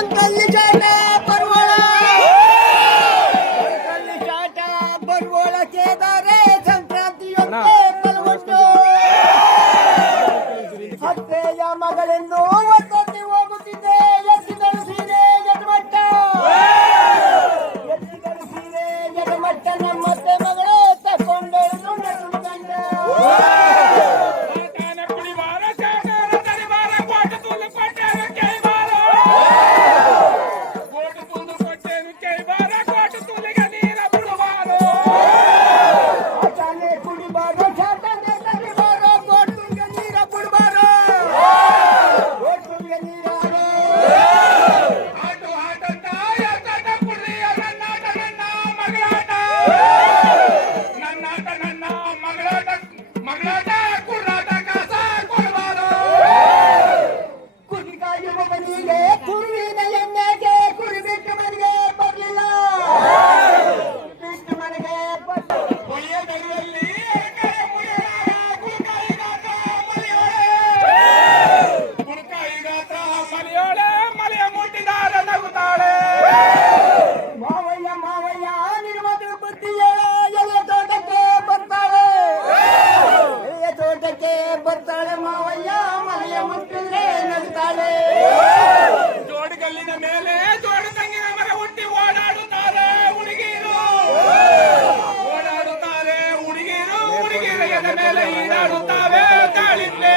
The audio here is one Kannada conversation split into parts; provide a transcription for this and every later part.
ಅಂಕಲ್ಲಿ ಚಾಟ ಬರುವಳ ಕೇದಾರೆ ಸಂಕ್ರಾಂತಿಯೊಂದೇ ಬಲಗೊಂಡು ಅತ್ತೆಯ ಮಗಳೆಂದು ಒತ್ತೊತ್ತಿ ಹೋಗುತ್ತಿದ್ದೆ ಎತ್ತಿದಳು ಸೀರೆ ಎಡಮಟ್ಟ ನಮ್ಮತ್ತೆ ಮಗಳೇ ತಕೊಂಡಳು ಗಂಡ ಬರ್ತಾಳೆ ಮಾವಯ್ಯ ಮನೆಯ ಮುಟ್ಟಿದ್ರೆ ನಗ್ತಾಳೆ ಜೋಡಿಗಲ್ಲಿನ ಮೇಲೆ ಜೋಡಿ ತಂಗಿನ ಮರ ಹುಟ್ಟಿ ಓಡಾಡುತ್ತಾರೆ ಹುಡುಗಿರು ಹುಡುಗಿರು ಎದ ಮೇಲೆ ಈಡಾಡುತ್ತಾವೆ ಗಾಳಿದ್ಲೆ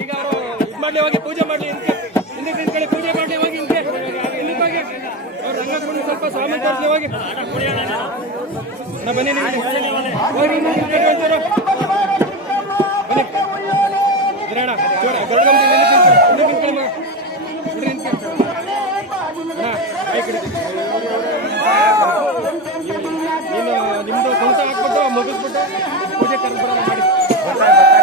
ಈಗ ಅವರು ಹೋಗಿ ಪೂಜೆ ಮಾಡಲಿ ಹಿಂದಕ್ಕೆ ಕಡೆ ಪೂಜೆ ಮಾಡಲಿ ಹೋಗಿ ಹಿಂದಕ್ಕೆ ಹೋಗಿ ಅವ್ರು ರಂಗಕೊಂಡು ಸ್ವಲ್ಪ ಸ್ವಾಮಿ ತೋರಿಸಿ ಹೋಗಿ ನಾ ಬನ್ನಿ ಹೋಗಿ ನಿಮ್ದು ಕುಣಿತ ಹಾಕ್ಬಿಟ್ಟು ಮುಗಿಸ್ಬಿಟ್ಟು ಪೂಜೆ ಕರೆದು ಮಾಡಿ